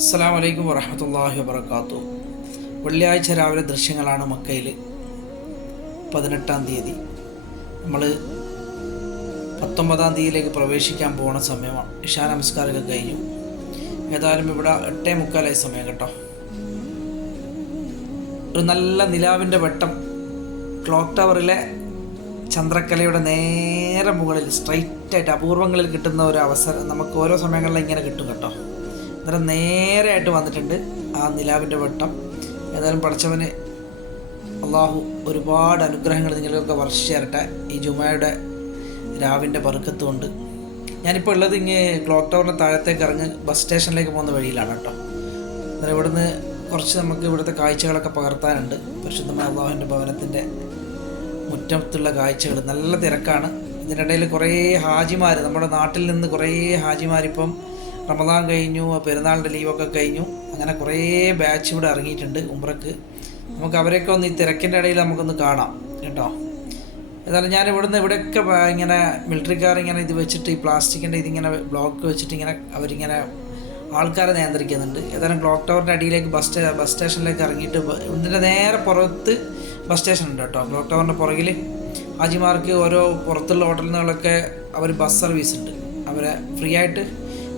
അസ്സാം വലൈക്കും വറഹമത്തല്ലാഹി വബർക്കാത്തു വെള്ളിയാഴ്ച രാവിലെ ദൃശ്യങ്ങളാണ് മക്കയിൽ പതിനെട്ടാം തീയതി. നമ്മൾ പത്തൊമ്പതാം തീയതിയിലേക്ക് പ്രവേശിക്കാൻ പോകുന്ന സമയമാണ്. ഇഷാ നമസ്കാരമൊക്കെ കഴിഞ്ഞു. ഏതായാലും ഇവിടെ എട്ടേ മുക്കാലായി സമയം കേട്ടോ. ഒരു നല്ല നിലാവിന്റെ വെട്ടം ക്ലോക്ക് ടവറിലെ ചന്ദ്രക്കലയുടെ നേരെ മുകളിൽ സ്ട്രൈറ്റ് ആയിട്ട് അപൂർവങ്ങളിൽ കിട്ടുന്ന ഒരു അവസരം നമുക്ക് ഓരോ സമയങ്ങളിലും ഇങ്ങനെ കിട്ടും കേട്ടോ. അന്നേരം നേരെയായിട്ട് വന്നിട്ടുണ്ട് ആ നിലാവിന്റെ വട്ടം. ഏതായാലും പഠിച്ചവന് അള്ളാഹു ഒരുപാട് അനുഗ്രഹങ്ങൾ നിങ്ങൾക്കൊക്കെ വർഷിച്ചു തരട്ടെ ഈ ജുമയുടെ രാവിന്റെ ബറുക്കത്തുകൊണ്ട് ഞാനിപ്പോൾ ഉള്ളത് ഇങ്ങ് ക്ലോക്ക് ടവറിന്റെ താഴത്തേക്ക് ഇറങ്ങി ബസ് സ്റ്റേഷനിലേക്ക് പോകുന്ന വഴിയിലാണ് കേട്ടോ. അന്നേരം ഇവിടുന്ന് കുറച്ച് നമുക്ക് ഇവിടുത്തെ കാഴ്ചകളൊക്കെ പകർത്താനുണ്ട്. പരിശുദ്ധമായ അള്ളാഹുവിന്റെ ഭവനത്തിന്റെ മുറ്റത്തുള്ള കാഴ്ചകൾ നല്ല തിരക്കാണ്. ഇതിനിടയിൽ കുറേ ഹാജിമാർ നമ്മുടെ നാട്ടിൽ നിന്ന് കുറേ ഹാജിമാരിപ്പം റമദാൻ കഴിഞ്ഞു പെരുന്നാളിന്റെ ലീവൊക്കെ കഴിഞ്ഞു. അങ്ങനെ കുറേ ബാച്ച് ഇവിടെ ഇറങ്ങിയിട്ടുണ്ട് ഉംറക്ക്. നമുക്ക് അവരെയൊക്കെ ഒന്ന് ഈ തിരക്കിന്റെ ഇടയിൽ നമുക്കൊന്ന് കാണാം കേട്ടോ. ഏതായാലും ഞാൻ ഇവിടുന്ന് ഇവിടെയൊക്കെ ഇങ്ങനെ മിലിറ്ററിക്കാർ ഇങ്ങനെ ഇത് വെച്ചിട്ട് ഈ പ്ലാസ്റ്റിക്കിന്റെ ഇതിങ്ങനെ ബ്ലോക്ക് വെച്ചിട്ട് ഇങ്ങനെ അവരിങ്ങനെ ആൾക്കാരെ നിയന്ത്രിക്കുന്നുണ്ട്. ഏതായാലും ക്ലോക്ക് ടവറിന്റെ അടിയിലേക്ക് ബസ് ബസ് സ്റ്റേഷനിലേക്ക് ഇറങ്ങിയിട്ട് ഇതിന്റെ നേരെ പുറത്ത് ബസ് സ്റ്റേഷൻ ഉണ്ട് കേട്ടോ. ക്ലോക്ക് ടവറിന്റെ പുറകിൽ ഹാജിമാർക്ക് ഓരോ പുറത്തുള്ള ഹോട്ടലുകളൊക്കെ അവർ ബസ് സർവീസ് ഉണ്ട്. അവരെ ഫ്രീ ആയിട്ട്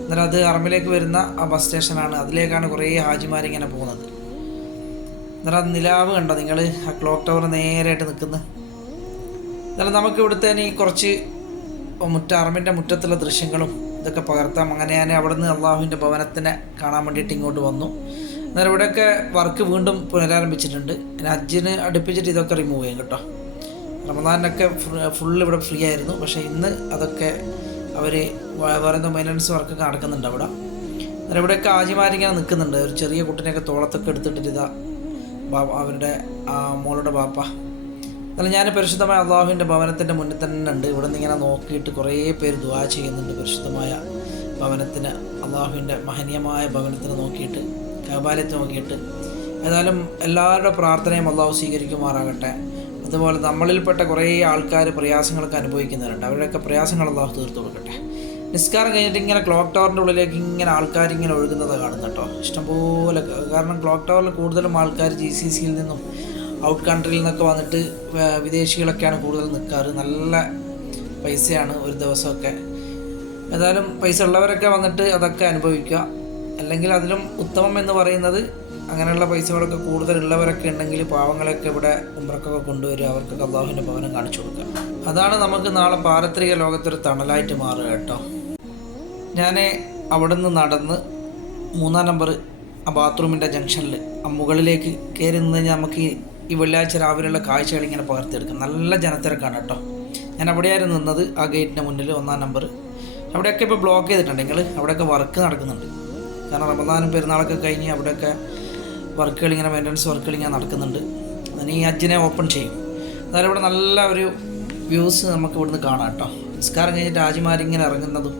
അന്നേരം അത് അറമ്പിലേക്ക് വരുന്ന ആ ബസ് സ്റ്റേഷനാണ്. അതിലേക്കാണ് കുറേ ഹാജിമാരിങ്ങനെ പോകുന്നത്. അന്നേരം അത് നിലാവ് കണ്ടോ നിങ്ങൾ ആ ക്ലോക്ക് ടവർ നേരെയായിട്ട് നിൽക്കുന്നത് എന്നാലും നമുക്ക് ഇവിടുത്തെ ഇനി കുറച്ച് മുറ്റ അറമ്പിന്റെ മുറ്റത്തുള്ള ദൃശ്യങ്ങളും ഇതൊക്കെ പകർത്താം. അങ്ങനെ ഞാൻ അവിടെ നിന്ന് അള്ളാഹുവിന്റെ ഭവനത്തിനെ കാണാൻ വേണ്ടിയിട്ട് ഇങ്ങോട്ട് വന്നു. അന്നേരം ഇവിടെയൊക്കെ വർക്ക് വീണ്ടും പുനരാരംഭിച്ചിട്ടുണ്ട്. ഞാൻ ഹജ്ജിന് അടുപ്പിച്ചിട്ട് ഇതൊക്കെ റിമൂവ് ചെയ്യും കേട്ടോ. റമദാനൊക്കെ ഫുള്ള് ഇവിടെ ഫ്രീ ആയിരുന്നു. പക്ഷേ ഇന്ന് അതൊക്കെ അവർ എന്തോ മെയിന്റനൻസ് വർക്കൊക്കെ നടക്കുന്നുണ്ട് അവിടെ. അന്നേരം ഇവിടെയൊക്കെ ആജിമാരിങ്ങനെ നിൽക്കുന്നുണ്ട്. ഒരു ചെറിയ കുട്ടനെയൊക്കെ തോളത്തൊക്കെ എടുത്തിട്ട് ഇതാ അവരുടെ ആ മോളുടെ ബാപ്പ. എന്നാലും ഞാൻ പരിശുദ്ധമായ അള്ളാഹുവിന്റെ ഭവനത്തിന്റെ മുന്നിൽ തന്നെ ഉണ്ട്. ഇവിടെ നിന്ന് ഇങ്ങനെ നോക്കിയിട്ട് കുറേ പേര് ദുവാ ചെയ്യുന്നുണ്ട് പരിശുദ്ധമായ ഭവനത്തിന്. അള്ളാഹുവിന്റെ മഹനീയമായ ഭവനത്തിന് നോക്കിയിട്ട് കബാലയത്ത് നോക്കിയിട്ട്. ഏതായാലും എല്ലാവരുടെ പ്രാർത്ഥനയും അള്ളാഹു സ്വീകരിക്കുമാറാകട്ടെ. അതുപോലെ നമ്മളിൽപ്പെട്ട കുറേ ആൾക്കാർ പ്രയാസങ്ങളൊക്കെ അനുഭവിക്കുന്നവരുണ്ട്. അവരുടെയൊക്കെ പ്രയാസങ്ങൾ അള്ളാഹു തീർത്തു കൊടുക്കട്ടെ. നിസ്കാരം കഴിഞ്ഞിട്ട് ഇങ്ങനെ ക്ലോക്ക് ടവറിന്റെ ഉള്ളിലേക്ക് ഇങ്ങനെ ആൾക്കാർ ഇങ്ങനെ ഒഴുകുന്നത് കാണുന്നു കേട്ടോ. ഇഷ്ടംപോലെ കാരണം ക്ലോക്ക് ടവറിൽ കൂടുതലും ആൾക്കാർ ജി സി സിയിൽ നിന്നും ഔട്ട് കൺട്രിയിൽ നിന്നൊക്കെ വന്നിട്ട് വിദേശികളൊക്കെയാണ് കൂടുതൽ നിൽക്കാറ് നല്ല പൈസയാണ് ഒരു ദിവസമൊക്കെ. ഏതായാലും പൈസ ഉള്ളവരൊക്കെ വന്നിട്ട് അതൊക്കെ അനുഭവിക്കുക. അല്ലെങ്കിൽ അതിലും ഉത്തമം എന്ന് പറയുന്നത് അങ്ങനെയുള്ള പൈസകളൊക്കെ കൂടുതലുള്ളവരൊക്കെ ഉണ്ടെങ്കിൽ പാവങ്ങളൊക്കെ ഇവിടെ ഉമ്രക്കൊക്കെ കൊണ്ടുവരിക അവർക്ക് അള്ളാഹുവിന്റെ ഭവനം കാണിച്ചു കൊടുക്കുക. അതാണ് നമുക്ക് നാളെ പാരത്രിക ലോകത്തൊരു തണലായിട്ട് മാറുക കേട്ടോ. ഞാൻ അവിടെ നിന്ന് നടന്ന് മൂന്നാം നമ്പർ ആ ബാത്റൂമിന്റെ ജംഗ്ഷനിൽ ആ മുകളിലേക്ക് കയറി നിന്ന് കഴിഞ്ഞാൽ നമുക്ക് ഈ- വെള്ളിയാഴ്ച രാവിലെയുള്ള കാഴ്ചകൾ ഇങ്ങനെ പകർത്തിയെടുക്കാം. നല്ല ജനത്തിരക്കാണ് കേട്ടോ. ഞാൻ അവിടെയായിരുന്നു നിന്നത് ആ ഗേറ്റിന്റെ മുന്നിൽ ഒന്നാം നമ്പർ. അവിടെയൊക്കെ ഇപ്പോൾ ബ്ലോക്ക് ചെയ്തിട്ടുണ്ട്. നിങ്ങൾ അവിടെയൊക്കെ വർക്ക് നടക്കുന്നുണ്ട്. കാരണം റമദാനും പെരുന്നാളൊക്കെ കഴിഞ്ഞ് അവിടെയൊക്കെ വർക്കുകൾ ഇങ്ങനെ മെയിന്റനൻസ് വർക്കുകൾ ഇങ്ങനെ നടക്കുന്നുണ്ട്. അതിന് ഈ ഹജ്ജിനെ ഓപ്പൺ ചെയ്യും. അതായത് ഇവിടെ നല്ല ഒരു വ്യൂസ് നമുക്ക് ഇവിടുന്ന് കാണാം കേട്ടോ. നിസ്കാരം കഴിഞ്ഞിട്ട് ആജിമാരിങ്ങനെ ഇറങ്ങുന്നതും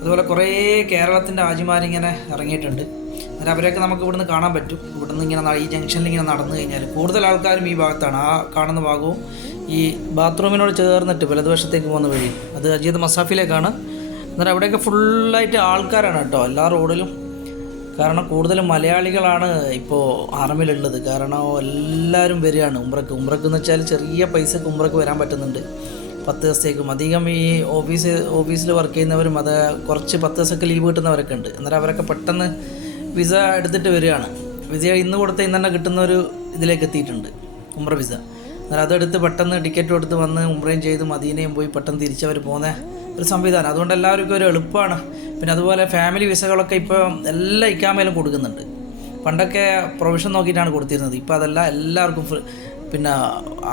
അതുപോലെ കുറേ കേരളത്തിന്റെ ആജിമാരിങ്ങനെ ഇറങ്ങിയിട്ടുണ്ട്. അങ്ങനെ അവരെയൊക്കെ നമുക്ക് ഇവിടുന്ന് കാണാൻ പറ്റും. ഇവിടുന്ന് ഇങ്ങനെ ഈ ജംഗ്ഷനിൽ ഇങ്ങനെ നടന്നു കഴിഞ്ഞാൽ കൂടുതൽ ആൾക്കാരും ഈ ഭാഗത്താണ്. ആ കാണുന്ന ഭാഗവും ഈ ബാത്റൂമിനോട് ചേർന്നിട്ട് വലതുവശത്തേക്ക് പോകുന്ന വഴി അത് അജീത് മസാഫിലേക്കാണ്. അന്നേരം അവിടെയൊക്കെ ഫുള്ളായിട്ട് ആൾക്കാരാണ് കേട്ടോ. എല്ലാ റോഡിലും കാരണം കൂടുതലും മലയാളികളാണ് ഇപ്പോൾ ആർമിയിലുള്ളത് കാരണം എല്ലാവരും വരികയാണ് ഉംറക്ക് ഉംറക്ക് എന്ന് വെച്ചാൽ ചെറിയ പൈസക്ക് ഉമ്രക്ക് വരാൻ പറ്റുന്നുണ്ട്. പത്ത് ദിവസത്തേക്കും. അധികം ഈ ഓഫീസ് ഓഫീസിൽ വർക്ക് ചെയ്യുന്നവരും അത് കുറച്ച് പത്ത് ദിവസമൊക്കെ ലീവ് കിട്ടുന്നവരൊക്കെ ഉണ്ട്. അന്നേരം അവരൊക്കെ പെട്ടെന്ന് വിസ എടുത്തിട്ട് വരികയാണ്. വിസ ഇന്ന് കൊടുത്ത ഇന്ന് തന്നെ കിട്ടുന്ന ഒരു ഇതിലേക്ക് എത്തിയിട്ടുണ്ട്. ഉംറ വിസ അന്നേരം അതെടുത്ത് പെട്ടെന്ന് ടിക്കറ്റ് എടുത്ത് വന്ന് ഉമ്രയും ചെയ്ത് മദീനയും പോയി പെട്ടെന്ന് തിരിച്ചവർ പോകുന്ന ഒരു സംവിധാനം. അതുകൊണ്ട് എല്ലാവർക്കും ഒരു എളുപ്പമാണ്. പിന്നെ അതുപോലെ ഫാമിലി വിസകളൊക്കെ ഇപ്പോൾ എല്ലാ ഇക്കാമയിലും കൊടുക്കുന്നുണ്ട്. പണ്ടൊക്കെ പ്രൊവിഷൻ നോക്കിയിട്ടാണ് കൊടുത്തിരുന്നത്. ഇപ്പോൾ അതല്ല എല്ലാവർക്കും പിന്നെ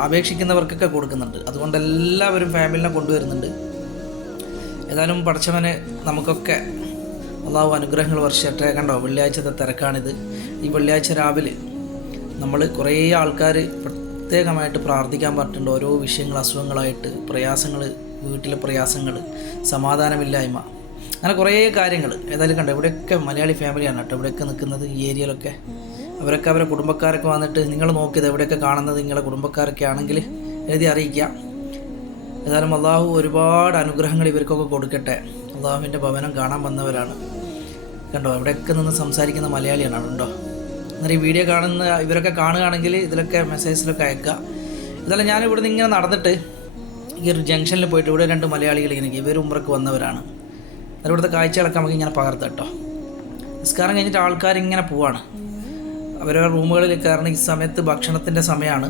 അപേക്ഷിക്കുന്നവർക്കൊക്കെ കൊടുക്കുന്നുണ്ട്. അതുകൊണ്ട് എല്ലാവരും ഫാമിലിനെ കൊണ്ടുവരുന്നുണ്ട്. ഏതായാലും പഠിച്ചവന് നമുക്കൊക്കെ അള്ളാഹു അനുഗ്രഹങ്ങൾ വർഷിച്ചട്ടെ കണ്ടോ വെള്ളിയാഴ്ചത്തെ തിരക്കാണിത്. ഈ വെള്ളിയാഴ്ച രാവിലെ നമ്മൾ കുറേ ആൾക്കാർ പ്രത്യേകമായിട്ട് പ്രാർത്ഥിക്കാൻ പറ്റേണ്ട ഓരോ വിഷയങ്ങൾ അസുഖങ്ങളായിട്ട് പ്രയാസങ്ങൾ വീട്ടിലെ പ്രയാസങ്ങൾ സമാധാനമില്ലായ്മ അങ്ങനെ കുറേ കാര്യങ്ങൾ ഏതായാലും കണ്ടോ ഇവിടെയൊക്കെ മലയാളി ഫാമിലിയാണ് കേട്ടോ. ഇവിടെയൊക്കെ നിൽക്കുന്നത് ഈ ഏരിയയിലൊക്കെ. അവരൊക്കെ അവരെ കുടുംബക്കാരൊക്കെ വന്നിട്ട് നിങ്ങൾ നോക്കിയത് എവിടെയൊക്കെ കാണുന്നത് നിങ്ങളെ കുടുംബക്കാരൊക്കെ ആണെങ്കിൽ എഴുതി അറിയിക്കാം ഏതായാലും അള്ളാഹു ഒരുപാട് അനുഗ്രഹങ്ങൾ ഇവർക്കൊക്കെ കൊടുക്കട്ടെ. അള്ളാഹുവിന്റെ ഭവനം കാണാൻ വന്നവരാണ്. കണ്ടോ ഇവിടെയൊക്കെ നിന്ന് സംസാരിക്കുന്ന മലയാളിയാണ് ഉണ്ടോ എന്നാൽ ഈ വീഡിയോ കാണുന്ന ഇവരൊക്കെ കാണുകയാണെങ്കിൽ ഇതിലൊക്കെ മെസ്സേജിലൊക്കെ അയക്കുക. ഇതെല്ലാം ഞാൻ ഇവിടുന്ന് ഇങ്ങനെ നടന്നിട്ട് ഈ ഒരു ജംഗ്ഷനിൽ പോയിട്ട് ഇവിടെ രണ്ട് മലയാളികൾ ഇങ്ങനെ ഇവർ ഉമ്രക്ക് വന്നവരാണ്. എന്നാൽ ഇവിടുത്തെ കാഴ്ചകളൊക്കെ നമുക്ക് ഇങ്ങനെ പകർത്താം കേട്ടോ. നിസ്കാരം കഴിഞ്ഞിട്ട് ആൾക്കാർ ഇങ്ങനെ പോവാണ്. അവരുടെ റൂമുകളിൽ കാരണം ഈ സമയത്ത് ഭക്ഷണത്തിന്റെ സമയമാണ്.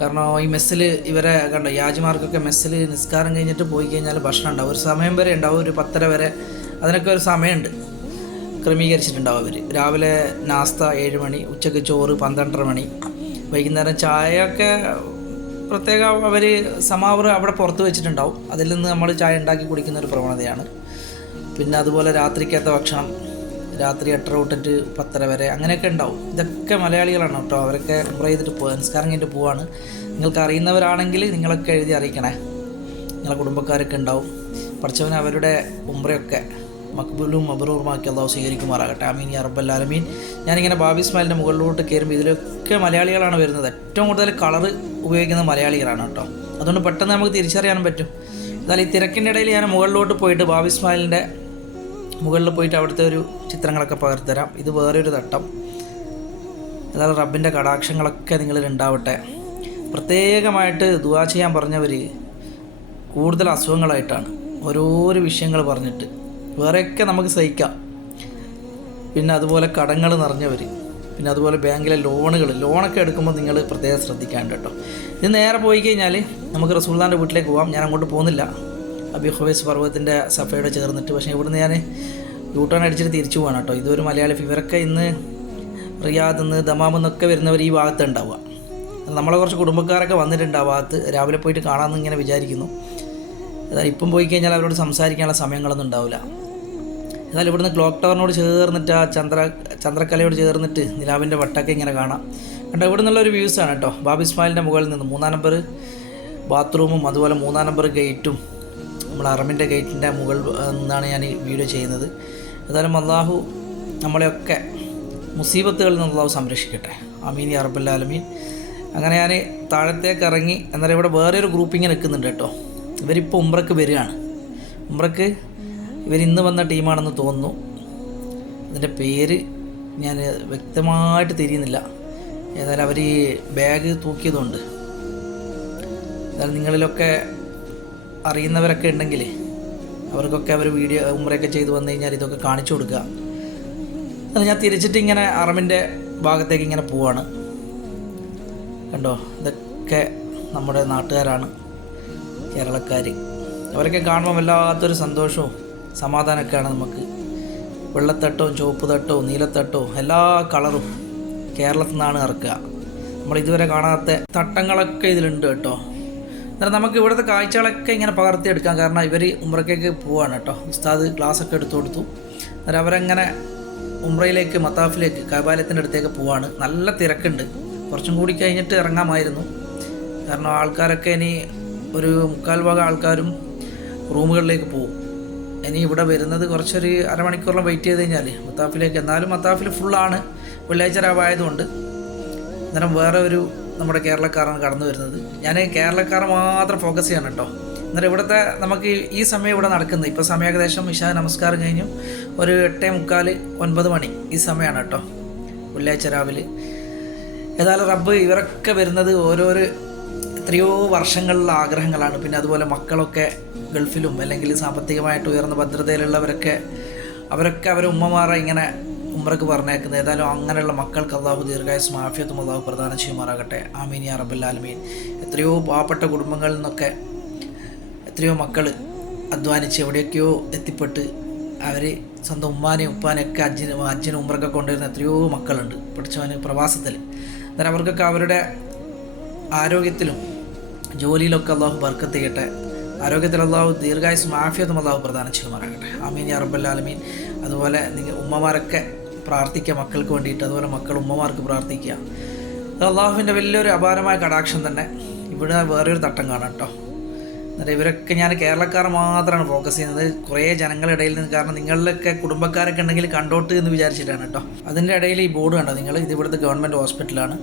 കാരണം ഈ മെസ്സിൽ ഇവരെ കണ്ടോ യാജിമാർക്കൊക്കെ മെസ്സിൽ നിസ്കാരം കഴിഞ്ഞിട്ട് പോയി കഴിഞ്ഞാൽ ഭക്ഷണം ഉണ്ടാവും. ഒരു സമയം വരെ ഉണ്ടാവും ഒരു പത്തര വരെ. അതിനൊക്കെ ഒരു സമയമുണ്ട്. ക്രമീകരിച്ചിട്ടുണ്ടാവും അവർ രാവിലെ നാസ്ത ഏഴ് മണി ഉച്ചയ്ക്ക് ചോറ് പന്ത്രണ്ടര മണി വൈകുന്നേരം ചായയൊക്കെ പ്രത്യേക അവർ സമാവർ അവിടെ പുറത്ത് വെച്ചിട്ടുണ്ടാവും. അതിൽ നിന്ന് നമ്മൾ ചായ ഉണ്ടാക്കി കുടിക്കുന്ന ഒരു പ്രവണതയാണ്. പിന്നെ അതുപോലെ രാത്രിക്കത്തെ ഭക്ഷണം രാത്രി എട്ടര തൊട്ടിട്ട് പത്തര വരെ അങ്ങനെയൊക്കെ ഉണ്ടാവും. ഇതൊക്കെ മലയാളികളാണ് കേട്ടോ. അവരൊക്കെ ഉംറ ചെയ്തിട്ട് പോകുക നിസ്കാരം കഴിഞ്ഞിട്ട് പോവാണ്. നിങ്ങൾക്ക് അറിയുന്നവരാണെങ്കിൽ നിങ്ങളൊക്കെ എഴുതി അറിയിക്കണേ. നിങ്ങളെ കുടുംബക്കാരൊക്കെ ഉണ്ടാവും. പഠിച്ചവന് അവരുടെ ഉംറയൊക്കെ മക്ബൂലും മബറൂറുമാക്കി അള്ളാഹു സ്വീകരിക്കുമാറാകട്ടെ. അമീൻ യാ റബ്ബൽ ആലമീൻ. ഞാനിങ്ങനെ ബാബി ഇസ്മായിലിന്റെ മുകളിലോട്ട് കയറുമ്പോൾ ഇതിലൊക്കെ മലയാളികളാണ് വരുന്നത്. ഏറ്റവും കൂടുതൽ കളർ ഉപയോഗിക്കുന്ന മലയാളികളാണ് കേട്ടോ. അതുകൊണ്ട് പെട്ടെന്ന് നമുക്ക് തിരിച്ചറിയാനും പറ്റും. എന്നാൽ ഈ തിരക്കിന്റെ ഇടയിൽ ഞാൻ മുകളിലോട്ട് പോയിട്ട് ബാബി ഇസ്മായിലിന്റെ മുകളിൽ പോയിട്ട് അവിടുത്തെ ഒരു ചിത്രങ്ങളൊക്കെ പകർത്തരാം. ഇത് വേറൊരു തട്ടം. അതായത് റബ്ബിന്റെ കടാക്ഷങ്ങളൊക്കെ നിങ്ങളിൽ ഉണ്ടാവട്ടെ. പ്രത്യേകമായിട്ട് ദുവാ ചെയ്യാൻ പറഞ്ഞവർ കൂടുതൽ അസുഖങ്ങളായിട്ടാണ്. ഓരോരോ വിഷയങ്ങൾ പറഞ്ഞിട്ട്. വേറെയൊക്കെ നമുക്ക് സഹിക്കാം. പിന്നെ അതുപോലെ കടങ്ങൾ നിറഞ്ഞവർ പിന്നെ അതുപോലെ ബാങ്കിലെ ലോണുകൾ ലോണൊക്കെ എടുക്കുമ്പോൾ നിങ്ങൾ പ്രത്യേകം ശ്രദ്ധിക്കാണ്ട് കേട്ടോ. ഇത് നേരെ പോയി കഴിഞ്ഞാൽ നമുക്ക് റസൂൽദാന്റെ വീട്ടിലേക്ക് പോകാം ഞാൻ അങ്ങോട്ട് പോകുന്നില്ല. അബി ഹുവൈസ് പർവതത്തിന്റെ സഫയുടെ ചേർന്നിട്ട്. പക്ഷേ ഇവിടുന്ന് ഞാൻ യൂ ടേൺ അടിച്ചിട്ട് തിരിച്ചു പോകണം കേട്ടോ. ഇതൊരു മലയാളി ഇവരൊക്കെ ഇന്ന് റിയാദ് നിന്ന് ദമാമിൽ നിന്നൊക്കെ വരുന്നവർ ഈ ഭാഗത്ത് ഉണ്ടാവുക. നമ്മളെ കുറച്ച് കുടുംബക്കാരൊക്കെ വന്നിട്ടുണ്ട് ആ ഭാഗത്ത്. രാവിലെ പോയിട്ട് കാണാമെന്ന് ഇങ്ങനെ വിചാരിക്കുന്നു. എന്നാൽ ഇപ്പം പോയി കഴിഞ്ഞാൽ അവരോട് സംസാരിക്കാനുള്ള സമയങ്ങളൊന്നും ഉണ്ടാവില്ല. എന്നാൽ ഇവിടുന്ന് ക്ലോക്ക് ടവറിനോട് ചേർന്നിട്ട് ആ ചന്ദ്ര ചന്ദ്രക്കലയോട് ചേർന്നിട്ട് നിലാവിന്റെ വട്ടൊക്കെ ഇങ്ങനെ കാണാം. കണ്ടോ ഇവിടെ നിന്നുള്ള ഒരു വ്യൂസാണ് കേട്ടോ. ബാബി ഇസ്മായിലിന്റെ മുകളിൽ നിന്ന് മൂന്നാം നമ്പർ ബാത്റൂമും അതുപോലെ മൂന്നാം നമ്പർ ഗേറ്റും നമ്മൾ അറമിന്റെ ഗേറ്റിന്റെ മുകൾ നിന്നാണ് ഞാൻ ഈ വീഡിയോ ചെയ്യുന്നത്. ഏതായാലും അള്ളാഹു നമ്മളെയൊക്കെ മുസീബത്തുകളിൽ നിന്ന് അള്ളാഹു സംരക്ഷിക്കട്ടെ. അമീൻ അറബുല്ലാലമീൻ അങ്ങനെ ഞാൻ താഴത്തേക്ക് ഇറങ്ങി എന്നാലും ഇവിടെ വേറെ ഒരു ഗ്രൂപ്പിങ് നിൽക്കുന്നുണ്ട് കേട്ടോ. ഇവരിപ്പോൾ ഉംറക്ക് വരികയാണ്. ഉംറക്ക് ഇവരിന്ന് വന്ന ടീമാണെന്ന് തോന്നുന്നു. അതിന്റെ പേര് ഞാൻ വ്യക്തമായിട്ട് തിരിയുന്നില്ല. ഏതായാലും അവർ ബാഗ് തൂക്കിയതുകൊണ്ട് ഏതായാലും നിങ്ങളിലൊക്കെ അറിയുന്നവരൊക്കെ ഉണ്ടെങ്കിൽ അവർക്കൊക്കെ അവർ വീഡിയോ ഉമ്രയൊക്കെ ചെയ്ത് വന്നു കഴിഞ്ഞാൽ ഇതൊക്കെ കാണിച്ചു കൊടുക്കുക. അത് ഞാൻ തിരിച്ചിട്ട് ഇങ്ങനെ അറമിന്റെ ഭാഗത്തേക്ക് ഇങ്ങനെ പോവാണ്. കണ്ടോ? ഇതൊക്കെ നമ്മുടെ നാട്ടുകാരാണ്. കേരളക്കാർ അവരൊക്കെ കാണുമ്പോൾ വല്ലാത്തൊരു സന്തോഷവും സമാധാനമൊക്കെയാണ് നമുക്ക്. വെള്ളത്തട്ടവും ചുവപ്പ് തട്ടവും നീലത്തട്ടവും എല്ലാ കളറും കേരളത്തിൽ നിന്നാണ് ഇറക്കുക. നമ്മൾ ഇതുവരെ കാണാത്ത തട്ടങ്ങളൊക്കെ ഇതിലുണ്ട് കേട്ടോ. അന്നേരം നമുക്ക് ഇവിടുത്തെ കാഴ്ചകളൊക്കെ ഇങ്ങനെ പകർത്തിയെടുക്കാം. കാരണം ഇവർ ഉമ്രക്കേക്ക് പോവാണ് കേട്ടോ. ഉസ്താദ് ക്ലാസ്സൊക്കെ എടുത്തു കൊടുത്തു. അന്നേരം അവരങ്ങനെ ഉമ്രയിലേക്ക് മത്താഫിലേക്ക് കബാലയത്തിന്റെ അടുത്തേക്ക് പോവാണ്. നല്ല തിരക്കുണ്ട്. കുറച്ചും കൂടി കഴിഞ്ഞിട്ട് ഇറങ്ങാമായിരുന്നു. കാരണം ആൾക്കാരൊക്കെ ഇനി ഒരു മുക്കാൽ ഭാഗം ആൾക്കാരും റൂമുകളിലേക്ക് പോകും. ഇനി ഇവിടെ വരുന്നത് കുറച്ചൊരു അരമണിക്കൂറിലും വെയിറ്റ് ചെയ്ത് കഴിഞ്ഞാൽ മത്താഫിലേക്ക്. എന്നാലും മത്താഫിൽ ഫുള്ളാണ് വെള്ളിയാഴ്ച രാവായതുകൊണ്ട് അന്നേരം വേറെ ഒരു നമ്മുടെ കേരളക്കാരാണ് കടന്നു വരുന്നത്. ഞാൻ കേരളക്കാർ മാത്രം ഫോക്കസ് ചെയ്യണം കേട്ടോ. അന്നേരം ഇവിടുത്തെ നമുക്ക് ഈ- സമയം ഇവിടെ നടക്കുന്നത്. ഇപ്പോൾ സമയം ഏകദേശം ഇഷാ നമസ്കാരം കഴിഞ്ഞു. ഒരു എട്ടേ മുക്കാൽ ഒൻപത് മണി ഈ സമയമാണ് കേട്ടോ. വെള്ളിയാഴ്ച രാവിലെ. ഏതായാലും റബ്ബ് ഇവരൊക്കെ വരുന്നത് ഓരോരോ എത്രയോ വർഷങ്ങളിലുള്ള ആഗ്രഹങ്ങളാണ്. പിന്നെ അതുപോലെ മക്കളൊക്കെ ഗൾഫിലും അല്ലെങ്കിൽ സാമ്പത്തികമായിട്ട് ഉയർന്ന ഭദ്രതയിലുള്ളവരൊക്കെ അവരൊക്കെ അവരെ ഉമ്മമാരെ ഇങ്ങനെ ഉമ്രക്ക് പറഞ്ഞേക്കുന്നത്. ഏതായാലും അങ്ങനെയുള്ള മക്കൾക്ക് അള്ളാഹു ദീർഘായുസ് മാഫിയത്തും അള്ളാഹു പ്രധാന ചെയ്യുമാറാകട്ടെ. ആമീൻ യാ എത്രയോ പാവപ്പെട്ട കുടുംബങ്ങളിൽ നിന്നൊക്കെ എത്രയോ മക്കൾ അധ്വാനിച്ച് എവിടെയൊക്കെയോ എത്തിപ്പെട്ട് അവർ സ്വന്തം ഉമ്മാനെയും ഉപ്പാനെയൊക്കെ ഒക്കെ അജ്ജിനും ഉമ്മറൊക്കെ കൊണ്ടുവരുന്ന എത്രയോ മക്കളുണ്ട്. പഠിച്ചവന് പ്രവാസത്തിൽ അന്നേരം അവർക്കൊക്കെ അവരുടെ ആരോഗ്യത്തിലും ജോലിയിലൊക്കെ അള്ളാഹു ബർക്കത്ത് ചെയ്യട്ടെ. ആരോഗ്യത്തിൽ അള്ളാഹു ദീർഘായുസ് മാഫിയത്തും അള്ളാഹു പ്രദാനം ചെയ്യുമാറാകട്ടെ. ആമീൻ യാ റബ്ബല്ലാലമീൻ അതുപോലെ നിങ്ങൾ ഉമ്മമാരൊക്കെ പ്രാർത്ഥിക്കുക മക്കൾക്ക് വേണ്ടിയിട്ട്. അതുപോലെ മക്കൾ ഉമ്മമാർക്ക് പ്രാർത്ഥിക്കുക അത് അള്ളാഹുവിന്റെ വലിയൊരു അപാരമായ കടാക്ഷം തന്നെ. ഇവിടെ വേറൊരു തട്ടം കാണാം കേട്ടോ എന്നിട്ട് ഇവരൊക്കെ ഞാൻ കേരളക്കാർ മാത്രമാണ് ഫോക്കസ് ചെയ്യുന്നത്. കുറേ ജനങ്ങളുടെ ഇടയിൽ നിന്ന് കാരണം നിങ്ങളിലൊക്കെ കുടുംബക്കാരൊക്കെ ഉണ്ടെങ്കിൽ കണ്ടോട്ട് എന്ന് വിചാരിച്ചിട്ടാണ് കേട്ടോ അതിന്റെ ഇടയിൽ ഈ ബോർഡ് കണ്ടോ? നിങ്ങൾ ഇത് ഇവിടുത്തെ ഗവൺമെന്റ് ഹോസ്പിറ്റലാണ്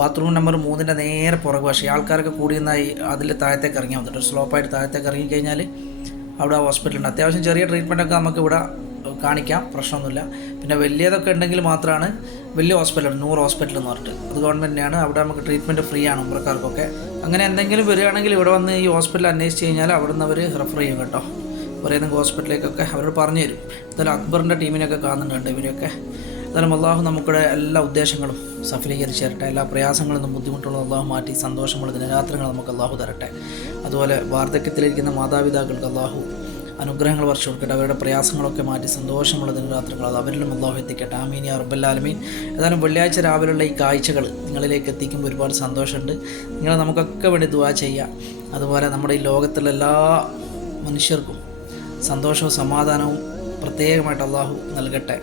ബാത്റൂം നമ്പർ മൂന്നിന്റെ നേരെ പുറകു. പക്ഷേ ആൾക്കാരൊക്കെ കൂടി നിന്നാൽ അതിൽ താഴത്തേക്ക് ഇറങ്ങി വന്നിട്ട് സ്ലോപ്പായിട്ട് താഴത്തേക്ക് ഇറങ്ങി കഴിഞ്ഞാൽ അവിടെ ഹോസ്പിറ്റലുണ്ട് അത്യാവശ്യം ചെറിയ ട്രീറ്റ്മെന്റൊക്കെ നമുക്ക് ഇവിടെ കാണിക്കാം. പ്രശ്നമൊന്നുമില്ല. പിന്നെ വലിയതൊക്കെ ഉണ്ടെങ്കിൽ മാത്രമാണ് വലിയ ഹോസ്പിറ്റൽ നൂറ് ഹോസ്പിറ്റൽ എന്ന് പറഞ്ഞിട്ട്. അത് ഗവൺമെന്റിനാണ് അവിടെ നമുക്ക് ട്രീറ്റ്മെന്റ് ഫ്രീ ആണ് ഉമ്പ്രക്കാർക്കൊക്കെ അങ്ങനെ എന്തെങ്കിലും വരികയാണെങ്കിൽ ഇവിടെ വന്ന് ഈ ഹോസ്പിറ്റൽ അന്വേഷിച്ച് കഴിഞ്ഞാൽ അവിടെ നിന്ന് അവർ റെഫർ ചെയ്യും കേട്ടോ. പറയുന്ന ഹോസ്പിറ്റലിലേക്കൊക്കെ അവരോട് പറഞ്ഞു തരും. എന്തായാലും അക്ബറിന്റെ ടീമിനൊക്കെ കാണുന്നുണ്ട് ഇവരൊക്കെ എന്തായാലും അള്ളാഹു നമുക്കിടെ എല്ലാ ഉദ്ദേശങ്ങളും സഫലീകരിച്ച് തരട്ടെ എല്ലാ പ്രയാസങ്ങളും നിന്നും ബുദ്ധിമുട്ടുള്ള അള്ളാഹു മാറ്റി സന്തോഷമുള്ള ദിനരാത്രങ്ങൾ നമുക്ക് അള്ളാഹു തരട്ടെ. അതുപോലെ വാർദ്ധക്യത്തിലിരിക്കുന്ന മാതാപിതാക്കൾക്ക് അള്ളാഹു അനുഗ്രഹങ്ങൾ വർഷം കൊടുക്കട്ടെ അവരുടെ പ്രയാസങ്ങളൊക്കെ മാറ്റി സന്തോഷമുള്ള ദിനരാത്രങ്ങൾ അത് അവരിലും അള്ളാഹു എത്തിക്കട്ടെ. ആമീൻ യാ റബ്ബല്ലാലമീൻ ഏതായാലും വെള്ളിയാഴ്ച രാവിലെയുള്ള ഈ കാഴ്ചകൾ നിങ്ങളിലേക്ക് എത്തിക്കുമ്പോൾ ഒരുപാട് സന്തോഷമുണ്ട്. നിങ്ങൾ നമുക്കൊക്കെ വേണ്ടി ദുവാ ചെയ്യാം. അതുപോലെ നമ്മുടെ ഈ ലോകത്തുള്ള എല്ലാ മനുഷ്യർക്കും സന്തോഷവും സമാധാനവും പ്രത്യേകമായിട്ട് അള്ളാഹു നൽകട്ടെ.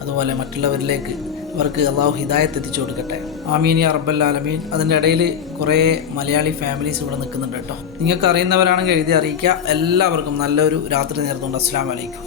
അതുപോലെ മറ്റുള്ളവരിലേക്ക് അവർക്ക് അള്ളാഹു ഹിദായത്ത് എത്തിച്ചു കൊടുക്കട്ടെ. ആമീൻ യാ ആലമീൻ. അതിന്റെ ഇടയിൽ കുറേ മലയാളി ഫാമിലീസ് ഇവിടെ നിൽക്കുന്നുണ്ട് കേട്ടോ. നിങ്ങൾക്ക് അറിയുന്നവരാണെങ്കിൽ എഴുതി അറിയിക്കുക. എല്ലാവർക്കും നല്ലൊരു രാത്രി നേർന്നുകൊണ്ട്. അസ്സാം വലൈക്കും